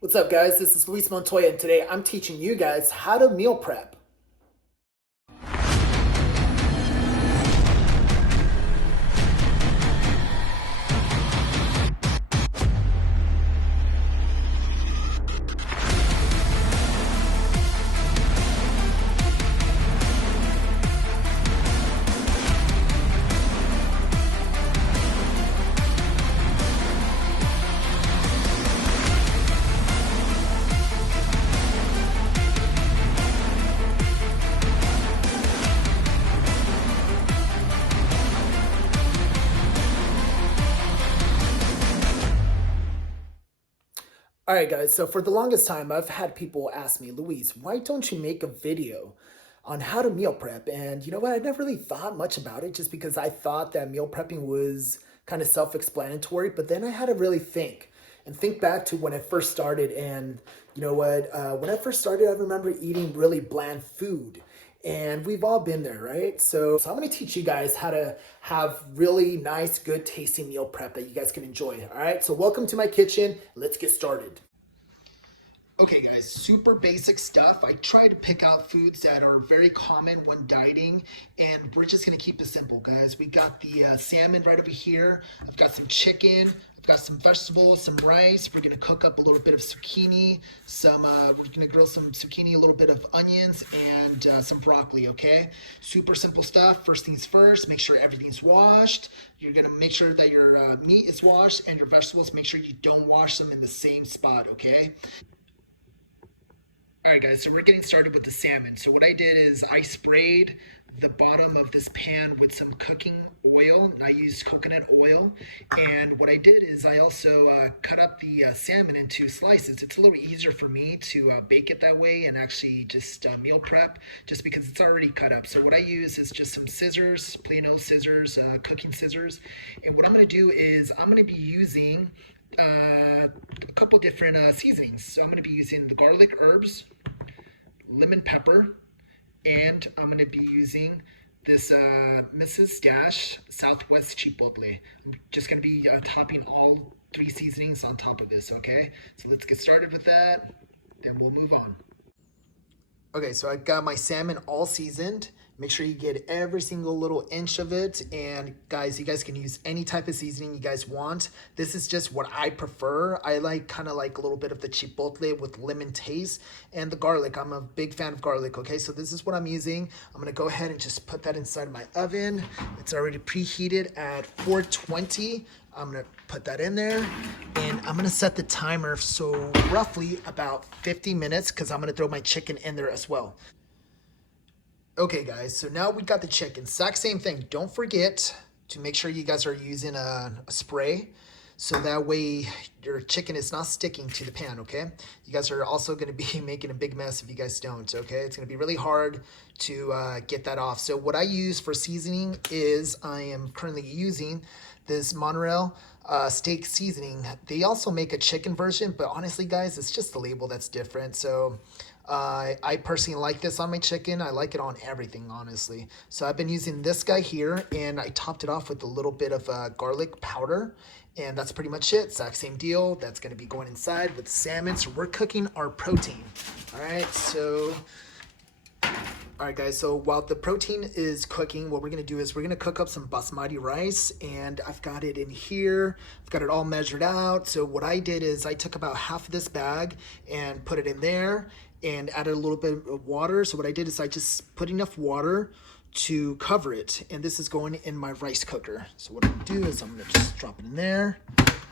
What's up, guys? This is Luis Montoya, and today I'm teaching you guys how to meal prep. All right, guys, so for the longest time, I've had people ask me, Luis, why don't you make a video on how to meal prep? And you know what? I never really thought much about it just because I thought that meal prepping was kind of self explanatory. But then I had to really think back to when I first started. And you know what? When I first started, I remember eating really bland food. And we've all been there, right? So I'm gonna teach you guys how to have really nice, good tasting meal prep that you guys can enjoy. All right, so welcome to my kitchen. Let's get started. Okay, guys, super basic stuff. I try to pick out foods that are very common when dieting, and we're just gonna keep it simple, guys. We got the salmon right over here. I've got some chicken. I've got some vegetables, some rice. We're gonna cook up a little bit of zucchini. We're gonna grill some zucchini, a little bit of onions, and some broccoli. Okay, super simple stuff. First things first. Make sure everything's washed. You're gonna make sure that your meat is washed and your vegetables. Make sure you don't wash them in the same spot. Okay. All right, guys, so we're getting started with the salmon. So what I did is I sprayed the bottom of this pan with some cooking oil, and I used coconut oil. And what I did is I also cut up the salmon into slices. It's a little easier for me to bake it that way and actually just meal prep, just because it's already cut up. So what I use is just some scissors, plain old scissors, cooking scissors. And what I'm going to do is I'm going to be using a couple different seasonings. So I'm going to be using the garlic herbs, lemon pepper, and I'm going to be using this Mrs. Dash Southwest Chipotle. I'm just going to be topping all three seasonings on top of this, okay? So let's get started with that, then we'll move on. Okay, so I got my salmon all seasoned. Make sure you get every single little inch of it. And guys, you guys can use any type of seasoning you guys want. This is just what I prefer. I like kind of like a little bit of the chipotle with lemon taste and the garlic. I'm a big fan of garlic, okay? So this is what I'm using. I'm gonna go ahead and just put that inside my oven. It's already preheated at 420. I'm gonna put that in there and I'm gonna set the timer so roughly about 50 minutes because I'm gonna throw my chicken in there as well. Okay, guys, so now we got the chicken. Exact same thing. Don't forget to make sure you guys are using a spray so that way your chicken is not sticking to the pan, okay? You guys are also going to be making a big mess if you guys don't, okay? It's going to be really hard to get that off. So what I use for seasoning is I am currently using this Montreal steak seasoning. They also make a chicken version, but honestly, guys, it's just the label that's different. So I personally like this on my chicken. I like it on everything, honestly. So I've been using this guy here, and I topped it off with a little bit of garlic powder, and that's pretty much it. Exact same deal. That's going to be going inside with the salmon. So we're cooking our protein. All right, so all right, guys, so while the protein is cooking, what we're gonna do is we're gonna cook up some basmati rice, and I've got it in here. I've got it all measured out. So what I did is I took about half of this bag and put it in there and added a little bit of water. So what I did is I just put enough water to cover it, and this is going in my rice cooker. So what I'm gonna do is I'm gonna just drop it in there,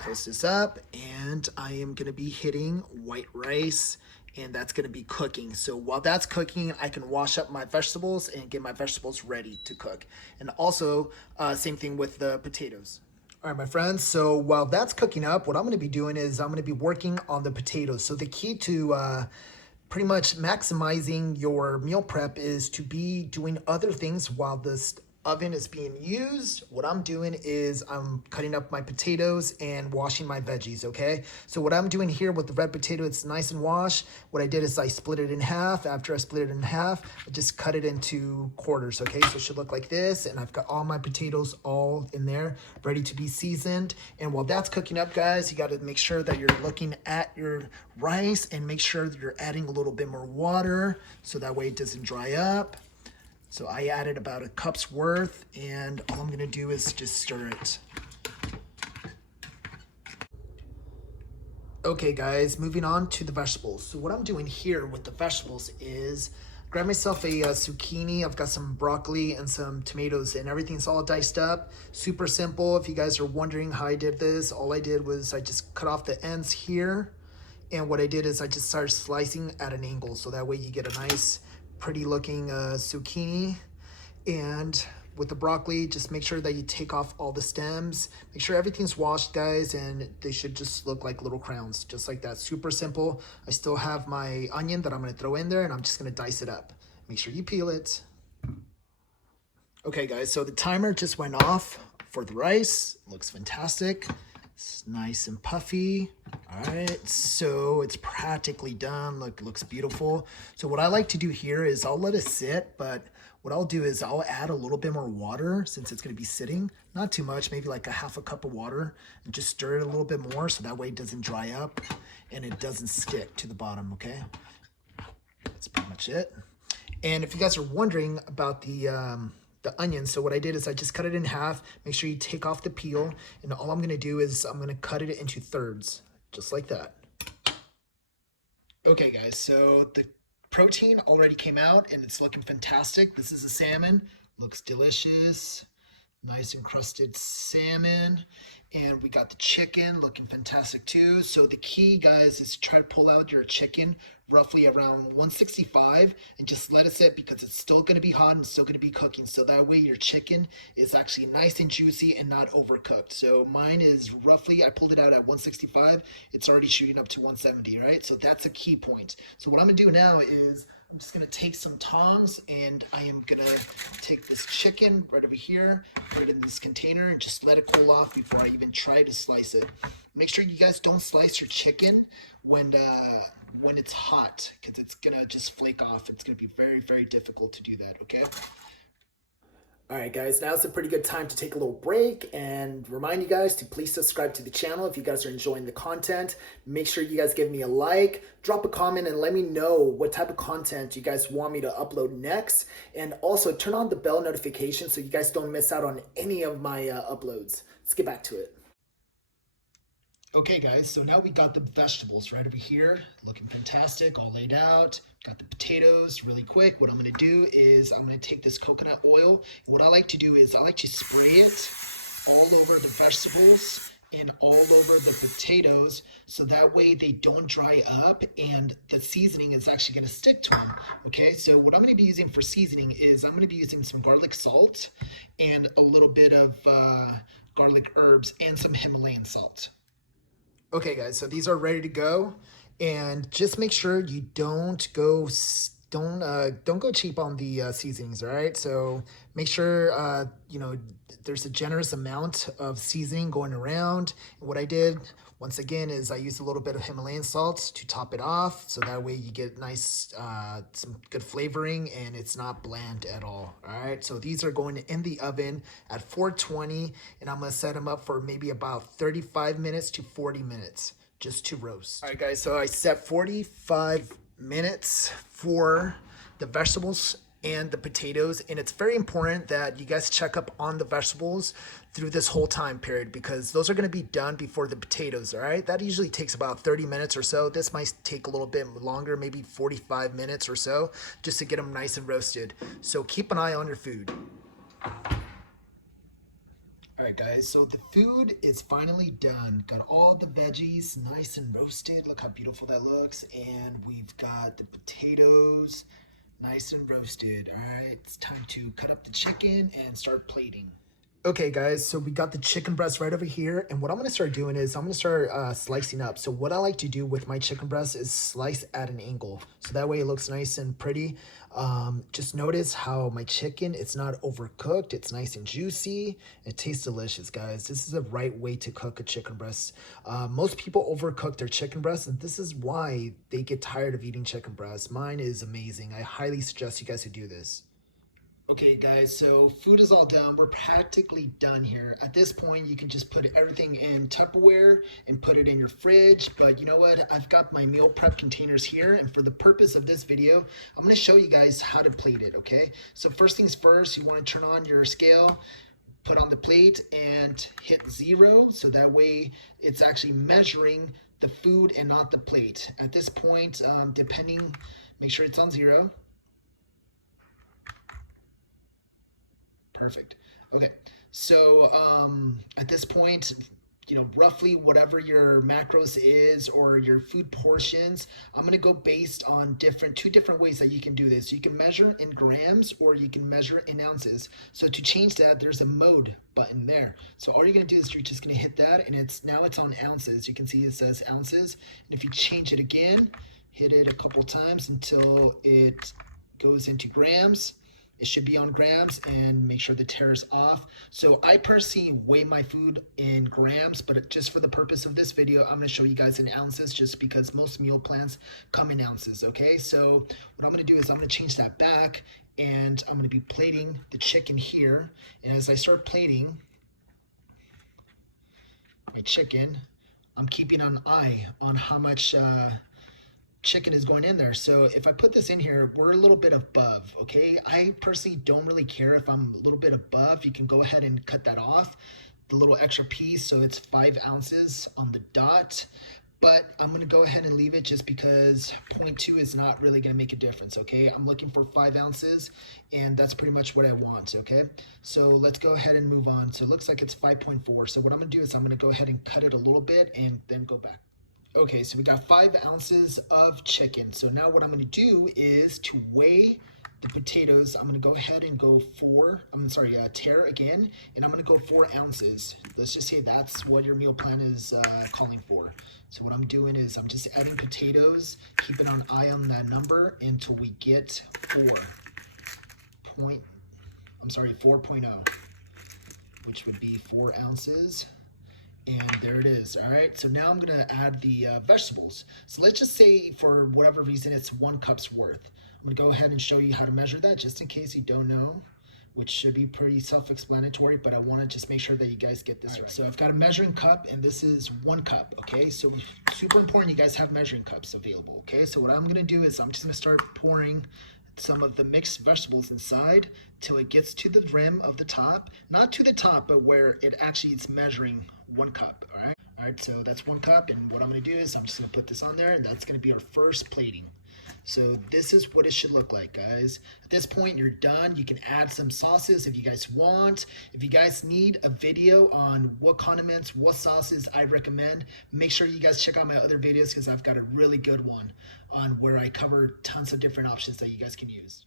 close this up, and I am gonna be hitting white rice, and that's going to be cooking. So while that's cooking, I can wash up my vegetables and get my vegetables ready to cook. And also, same thing with the potatoes. All right, my friends, so while that's cooking up, what I'm going to be doing is I'm going to be working on the potatoes. So the key to pretty much maximizing your meal prep is to be doing other things while this oven is being used, what I'm doing is I'm cutting up my potatoes and washing my veggies, okay? So what I'm doing here with the red potato, it's nice and washed. What I did is I split it in half. After I split it in half, I just cut it into quarters, okay? So it should look like this, and I've got all my potatoes all in there, ready to be seasoned. And while that's cooking up, guys, you gotta make sure that you're looking at your rice and make sure that you're adding a little bit more water so that way it doesn't dry up. So I added about a cup's worth, and all I'm gonna do is just stir it. Okay guys, moving on to the vegetables. So what I'm doing here with the vegetables is grab myself a zucchini. I've got some broccoli and some tomatoes, and everything's all diced up. Super simple. If you guys are wondering how I did this, all I did was I just cut off the ends here. And what I did is I just started slicing at an angle, so that way you get a nice pretty looking zucchini. And with the broccoli, just make sure that you take off all the stems. Make sure everything's washed, guys, and they should just look like little crowns, just like that. Super simple. I still have my onion that I'm gonna throw in there, and I'm just gonna dice it up. Make sure you peel it. Okay guys, so the timer just went off for the rice. Looks fantastic. It's nice and puffy. All right, so it's practically done. Looks beautiful. So what I like to do here is I'll let it sit, but what I'll do is I'll add a little bit more water since it's gonna be sitting. Not too much, maybe like a half a cup of water, and just stir it a little bit more so that way it doesn't dry up and it doesn't stick to the bottom, okay? That's pretty much it. And if you guys are wondering about the onion, so what I did is I just cut it in half. Make sure you take off the peel, and all I'm gonna do is I'm gonna cut it into thirds, just like that. Okay guys, so the protein already came out and it's looking fantastic. This is a salmon, looks delicious, nice encrusted salmon. And we got the chicken looking fantastic too. So the key, guys, is to try to pull out your chicken roughly around 165 and just let it sit because it's still going to be hot and still going to be cooking. So that way your chicken is actually nice and juicy and not overcooked. So mine is roughly, I pulled it out at 165. It's already shooting up to 170, right? So that's a key point. So what I'm going to do now is I'm just going to take some tongs and I am going to take this chicken right over here, put it in this container and just let it cool off before I even try to slice it. Make sure you guys don't slice your chicken when it's hot because it's going to just flake off. It's going to be very, very difficult to do that, okay? All right, guys, now's a pretty good time to take a little break and remind you guys to please subscribe to the channel if you guys are enjoying the content. Make sure you guys give me a like, drop a comment, and let me know what type of content you guys want me to upload next. And also turn on the bell notification so you guys don't miss out on any of my uploads. Let's get back to it. Okay, guys, so now we got the vegetables right over here, looking fantastic, all laid out. Got the potatoes really quick. What I'm going to do is I'm going to take this coconut oil. And what I like to do is I like to spray it all over the vegetables and all over the potatoes so that way they don't dry up and the seasoning is actually going to stick to them. Okay, so what I'm going to be using for seasoning is I'm going to be using some garlic salt and a little bit of garlic herbs and some Himalayan salt. Okay, guys, so these are ready to go. And just make sure you don't go cheap on the seasonings, all right? So make sure, there's a generous amount of seasoning going around. And what I did, once again, is I used a little bit of Himalayan salt to top it off. So that way you get nice, some good flavoring and it's not bland at all, all right? So these are going in the oven at 420 and I'm gonna set them up for maybe about 35 minutes to 40 minutes. Just to roast. All right, guys, so I set 45 minutes for the vegetables and the potatoes, and it's very important that you guys check up on the vegetables through this whole time period because those are going to be done before the potatoes, all right? That usually takes about 30 minutes or so. This might take a little bit longer, maybe 45 minutes or so, just to get them nice and roasted. So keep an eye on your food. All right, guys, so the food is finally done. Got all the veggies nice and roasted. Look how beautiful that looks. And we've got the potatoes nice and roasted. All right, it's time to cut up the chicken and start plating. Okay, guys, so we got the chicken breast right over here, and what I'm gonna start doing is I'm gonna start slicing up. So what I like to do with my chicken breast is slice at an angle, so that way it looks nice and pretty. Just notice how my chicken, it's not overcooked, it's nice and juicy, it tastes delicious, guys. This is the right way to cook a chicken breast. Most people overcook their chicken breast, and this is why they get tired of eating chicken breast. Mine is amazing. I highly suggest you guys to do this. Okay, guys, so food is all done. We're practically done here. At this point, you can just put everything in Tupperware and put it in your fridge. But you know what? I've got my meal prep containers here. And for the purpose of this video, I'm going to show you guys how to plate it, okay? So first things first, you want to turn on your scale, put on the plate, and hit 0. So that way it's actually measuring the food and not the plate. At this point, make sure it's on 0. Perfect. Okay. So at this point, roughly whatever your macros is or your food portions, I'm going to go based on two different ways that you can do this. You can measure in grams or you can measure in ounces. So to change that, there's a mode button there. So all you're going to do is you're just going to hit that, and now it's on ounces. You can see it says ounces. And if you change it again, hit it a couple times until it goes into grams. It should be on grams, and make sure the tare is off. So I personally weigh my food in grams, but just for the purpose of this video, I'm going to show you guys in ounces just because most meal plans come in ounces, okay? So what I'm going to do is I'm going to change that back, and I'm going to be plating the chicken here. And as I start plating my chicken, I'm keeping an eye on how much chicken is going in there. So if I put this in here, we're a little bit above, okay? I personally don't really care if I'm a little bit above. You can go ahead and cut that off, the little extra piece, so it's 5 ounces on the dot. But I'm going to go ahead and leave it just because 0.2 is not really going to make a difference, okay? I'm looking for 5 ounces, and that's pretty much what I want, okay? So let's go ahead and move on. So it looks like it's 5.4. So what I'm going to do is I'm going to go ahead and cut it a little bit and then go back. Okay, so we got 5 ounces of chicken. So now what I'm going to do is to weigh the potatoes. I'm going to go ahead and go tare again, and I'm going to go 4 ounces. Let's just say that's what your meal plan is calling for. So what I'm doing is I'm just adding potatoes, keeping an eye on that number until we get 4.0, which would be 4 ounces. And there it is. All right. So now I'm going to add the vegetables. So let's just say for whatever reason, it's 1 cup's worth. I'm going to go ahead and show you how to measure that just in case you don't know, which should be pretty self-explanatory, but I want to just make sure that you guys get this right. So I've got a measuring cup, and this is 1 cup. Okay. So super important you guys have measuring cups available. Okay. So what I'm going to do is I'm just going to start pouring some of the mixed vegetables inside till it gets to the rim of the top, not to the top, but where it actually is measuring 1 cup. All right, so that's 1 cup, and what I'm going to do is I'm just going to put this on there, and that's going to be our first plating. So this is what it should look like, guys. At this point, you're done. You can add some sauces if you guys want. If you guys need a video on what condiments, what sauces I recommend, make sure you guys check out my other videos because I've got a really good one on where I cover tons of different options that you guys can use.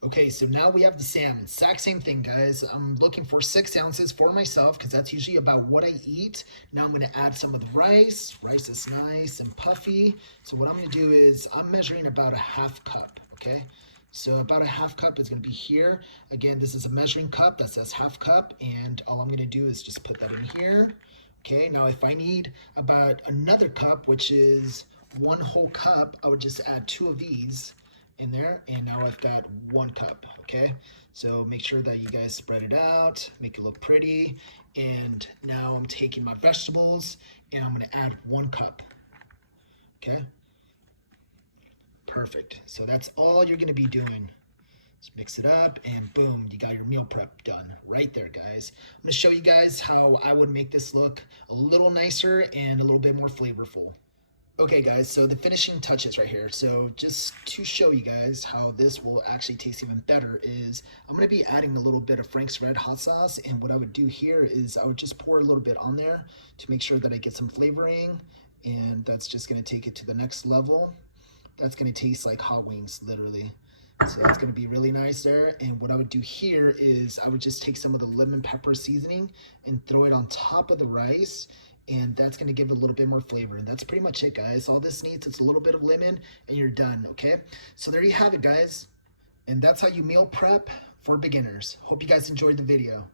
Okay, so now we have the salmon. Exact same thing, guys. I'm looking for 6 ounces for myself because that's usually about what I eat. Now I'm going to add some of the rice. Rice is nice and puffy. So what I'm going to do is I'm measuring about a 1/2 cup, okay? So about a 1/2 cup is going to be here. Again, this is a measuring cup that says 1/2 cup, and all I'm going to do is just put that in here. Okay, now if I need about another cup, which is 1 whole cup, I would just add 2 of these in there, and now I've got 1 cup. Okay, so make sure that you guys spread it out, make it look pretty. And now I'm taking my vegetables and I'm going to add 1 cup. Okay, perfect. So that's all you're going to be doing. Just mix it up, and boom, you got your meal prep done right there, guys. I'm going to show you guys how I would make this look a little nicer and a little bit more flavorful. Okay, guys, so the finishing touches right here. So just to show you guys how this will actually taste even better is I'm going to be adding a little bit of Frank's Red Hot Sauce. And what I would do here is I would just pour a little bit on there to make sure that I get some flavoring. And that's just going to take it to the next level. That's going to taste like hot wings, literally. So that's going to be really nice there. And what I would do here is I would just take some of the lemon pepper seasoning and throw it on top of the rice. And that's going to give it a little bit more flavor. And that's pretty much it, guys. All this needs is a little bit of lemon and you're done, okay? So there you have it, guys. And that's how you meal prep for beginners. Hope you guys enjoyed the video.